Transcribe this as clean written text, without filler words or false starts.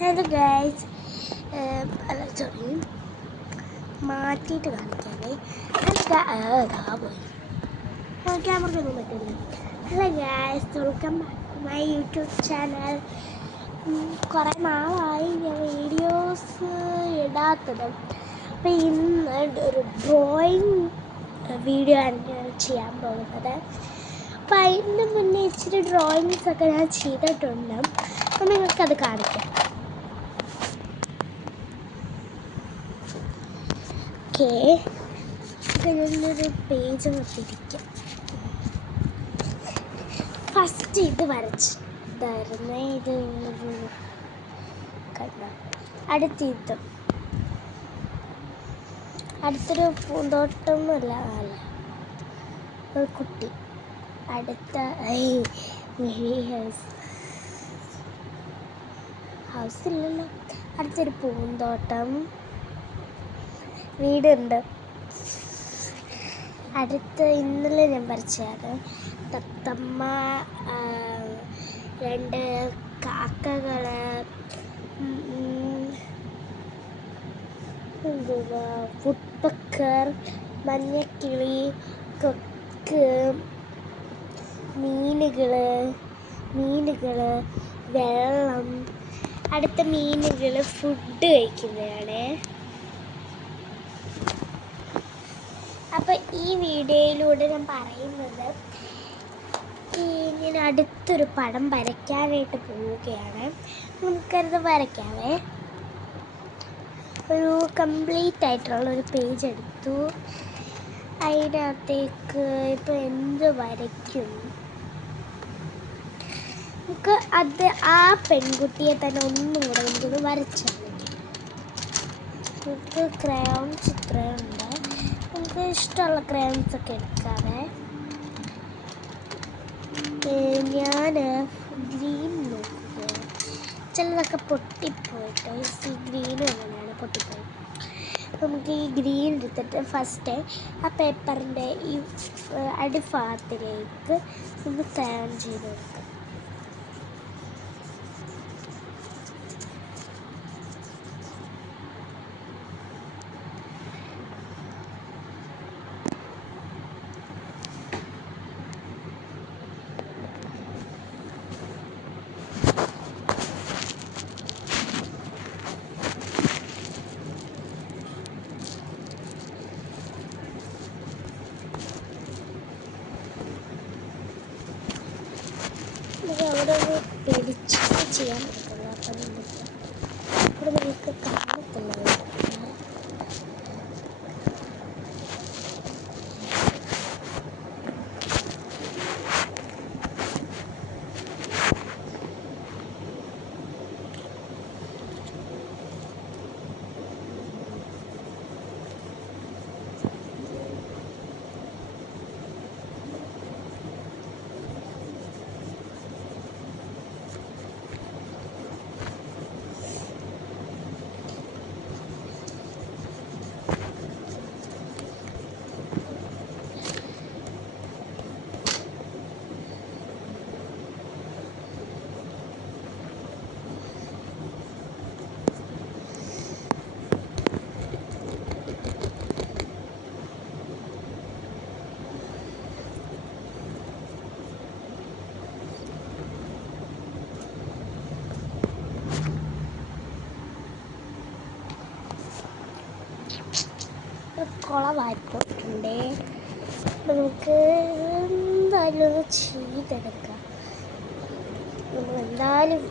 Hello guys, അല്ല sorry, മാറ്റിയിട്ട് കാണിക്കാനേ. ക്യാമറയ്ക്കൊന്നും പറ്റില്ല. Hello guys, welcome back to my YouTube channel. കുറേ നാളായി ഞാൻ വീഡിയോസ് ഇടാത്തത്. അപ്പോൾ ഇന്ന് ഒരു ഡ്രോയിങ് വീഡിയോ ആണ് ഞാൻ ചെയ്യാൻ പോകുന്നത്. അപ്പോൾ അതിന് മുന്നേ ഇച്ചിരി ഡ്രോയിങ്സൊക്കെ ഞാൻ ചെയ്തിട്ടുണ്ട്. അപ്പോൾ നിങ്ങൾക്കത് കാണിക്കാം. ഓക്കെ, ഇതിലൊരു പേജ് നിർത്തിയിരിക്കും. ഫസ്റ്റ് ഇത് വരച്ചിട്ടായിരുന്നു. ഇത് ഒരു കണ്ടോ. അടുത്തൊരു പൂന്തോട്ടം അല്ല ഒരു കുട്ടി. അടുത്ത ഹൗസ് ഇല്ലല്ലോ. അടുത്തൊരു പൂന്തോട്ടം, വീടുണ്ട്. അടുത്ത് ഇന്നലെ ഞാൻ വരച്ചത് തത്തമ്മ, 2 കാക്കകൾ, വുഡ്പക്കർ, മഞ്ഞക്കിളി, കൊക്ക്, മീനുകൾ, വെള്ളം. അടുത്ത മീനുകൾ ഫുഡ് കഴിക്കുന്നതാണ്. അപ്പോൾ ഈ വീഡിയോയിലൂടെ ഞാൻ പറയുന്നത്, ഞാൻ അടുത്തൊരു പടം വരയ്ക്കാനായിട്ട് പോവുകയാണ്. നമുക്കത് വരയ്ക്കാമേ. ഒരു കംപ്ലീറ്റ് ആയിട്ടുള്ളൊരു പേജ് എടുത്തു. അതിനകത്തേക്ക് ഇപ്പോൾ എന്ത് വരയ്ക്കും, നമുക്ക് ആ പെൺകുട്ടിയെ തന്നെ ഒന്നും കൂടെ നമുക്കൊന്ന് വരച്ചാൽ മതി. നമുക്ക് ക്രയോൺ ചിത്രമുണ്ട്, നമുക്ക് ഇഷ്ടമുള്ള ക്രയോൺസൊക്കെ എടുക്കാവേ. ഞാൻ ഗ്രീൻ നോക്കുക. ചിലതൊക്കെ പൊട്ടിപ്പോയിട്ട് ഈ ഗ്രീൻ അങ്ങനെയാണ് പൊട്ടിപ്പോയി. നമുക്ക് ഈ ഗ്രീൻ എടുത്തിട്ട് ഫസ്റ്റ് ആ പേപ്പറിൻ്റെ ഈ അടിഭാഗത്തിലേക്ക് ഒന്ന് ക്രയോൺ ചെയ്ത് കൊടുക്കുക. അവിടെ പിടിച്ചിട്ട് ചെയ്യാൻ പറ്റുള്ളൂ. അപ്പം ഇവിടെ നമുക്ക് കാണത്തില്ല. കുളമായിപ്പോയിട്ടുണ്ട്. അപ്പം നമുക്ക് എന്തായാലും ഒന്ന് ചെയ്തെടുക്കാം. നമ്മൾ എന്തായാലും